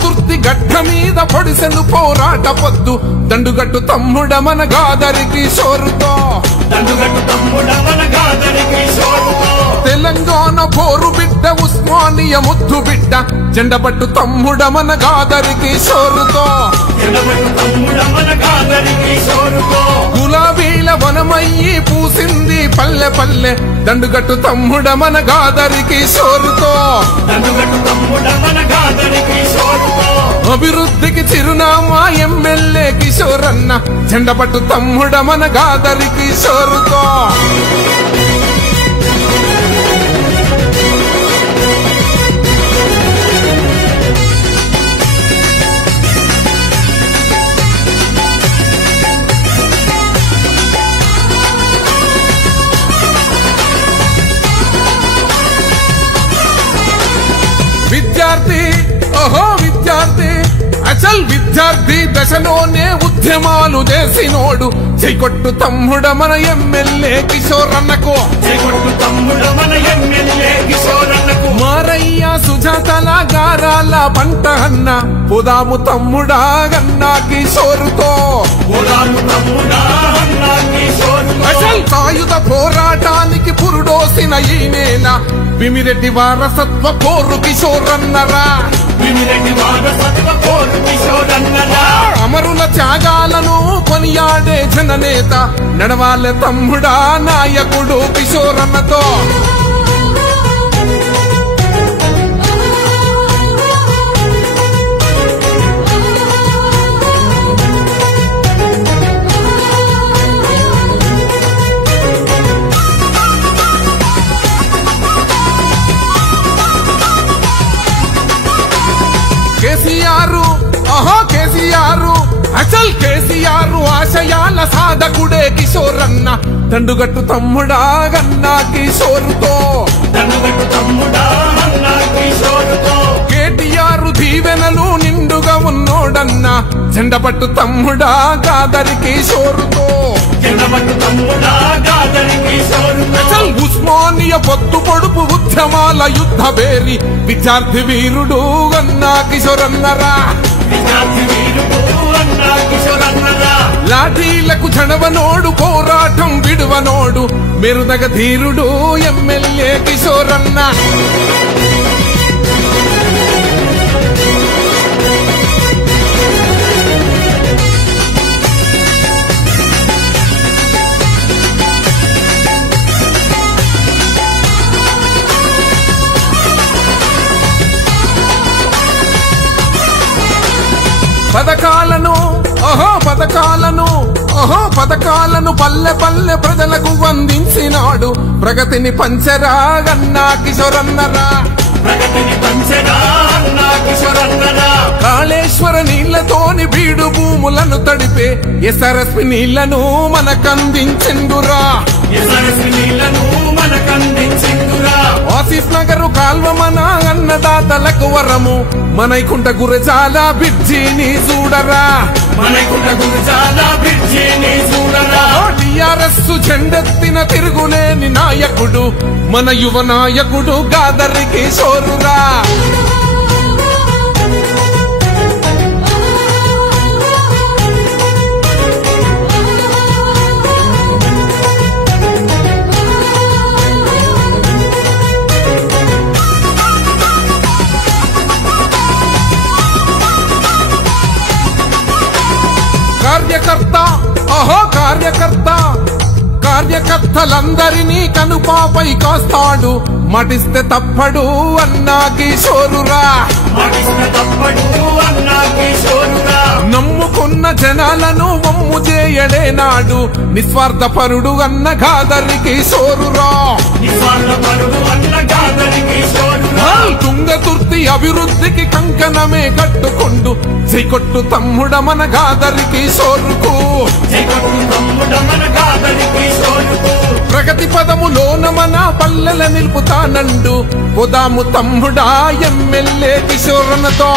తుంగతుర్తి గడ్డ మీద పొడిసెను పోరాట పొద్దు దండుగట్టు తమ్ముడ మన గాదరి కిషోరుతో దండుగట్టు తమ్ముడ మన గాదరి కిషోరుతో తెలంగాణ పోరు బిడ్డ ఉస్మానియ ముద్దు బిడ్డ జెండబట్టు తమ్ముడ మన గాదరి కిషోరుతో జెండబట్టు తమ్ముడ మన గాదరి కిషోరుతో గులాబీల వనమయ్యి పూసింది పల్లె పల్లె దండుగట్టు తమ్ముడ మన గాదరి కిషోరుతో దండుగట్టు తమ్ముడ మన గాదరి కిషోరుతో అభివృద్ధికి చిరునామా ఎమ్మెల్యే కిషోరన్న జెండబట్టు తమ్ముడ మన గాదరి కిషోరుతో విద్యార్థి ఓహో విద్యార్థి అసలు విద్యార్థి దశలోనే ఉద్యమాలు చేసినోడు చేకొట్టు తమ్ముడ మన ఎమ్మెల్యే కిషోరన్నకు చేకొట్టు తమ్ముడ మన ఎమ్మెల్యే కిషోరన్నకు మారయ్య సుజాతల గారాల పంట అన్న పోదాము తమ్ముడా గన్నా కిషోరుతో పోదాము తమ్ముడా అన్నా కిషోరుతో అసలు సాయుధ పోరాటానికి పురుడోసిన ఈ నేల భీమిరెడ్డి వారసత్వ పోరు కిషోరన్నరా భీమిరెడ్డి వారసత్వ పోరు కిషోరన్నరా అమరుల త్యాగాలను కొనియాడే జననేత నడవాలే తమ్ముడా నాయకుడు కిషోరన్నతో కేసీఆర్ ఓహో కేసీఆర్ అసలు కేసీఆర్ ఆశయాల సాధకుడే కిషోరన్న దండుగట్టు తమ్ముడా గన్నా కిషోరుతో దండుగట్టు తమ్ముడా అన్నా కిషోరుతో కేటీఆర్ దీవెనలు నిండుగా ఉన్నోడన్న జెండబట్టు తమ్ముడా గాదరి కిషోరుతో జెండబట్టు తమ్ముడా గాదరి కిషోరుతో అసలు ఉస్మానియ పొత్తు పొడుపు ఉద్యమాల యుద్ధ బేరి విద్యార్థి వీరుడు అన్నా కిషోరన్నరా విద్యార్థి వీరుడు అన్నా కిషోరన్నరా లాఠీలకు జనవనోడు పోరాటం విడువనోడు మెరుదగ ధీరుడు ఎమ్మెల్యే కిషోరన్న పథకాలను పల్లె పల్లె ప్రజలకు అందించినాడు ప్రగతిని పంచరా గన్నా కిషోరన్నరా ప్రగతిని పంచరా అన్నా కిషోరన్నరా కాళేశ్వర నీళ్లతోని బీడు భూములను తడిపే ఎస్ఆర్ఎస్పి నీళ్లను మనకందించెండురా ఎస్ఆర్ఎస్పి నీళ్లను మనకందించెండురా ఆసిఫ్ నగరు కాల్వ మన అన్నదాతలకు వరము మనైకుంట గురజాల బ్రిడ్జిని చూడరా మనైకుంట గురజాల బ్రిడ్జిని చూడరా టిఆర్ఎస్ జెండెత్తిన తిరుగులేని నాయకుడు మన యువ నాయకుడు గాదరి కిషోరురా కార్యకర్తలందరినీ కనుపాపై కాస్తాడు మటిస్తే తప్పడు అన్నా కిషోరురా నమ్ముకున్న జనాలను వమ్ము చేయడే నాడు నిస్వార్థపరుడు అన్న గాదరి కిషోరురా తుంగతుర్తి అభివృద్ధికి కంకణమే కట్టుకొండు చేకొట్టు తమ్ముడ మన గాదరి కిషోరుకు ప్రగతి పదములోన మన పల్లెల నిలుపుతానండు పోదాము తమ్ముడా ఎమ్మెల్యే కిషోరన్నతో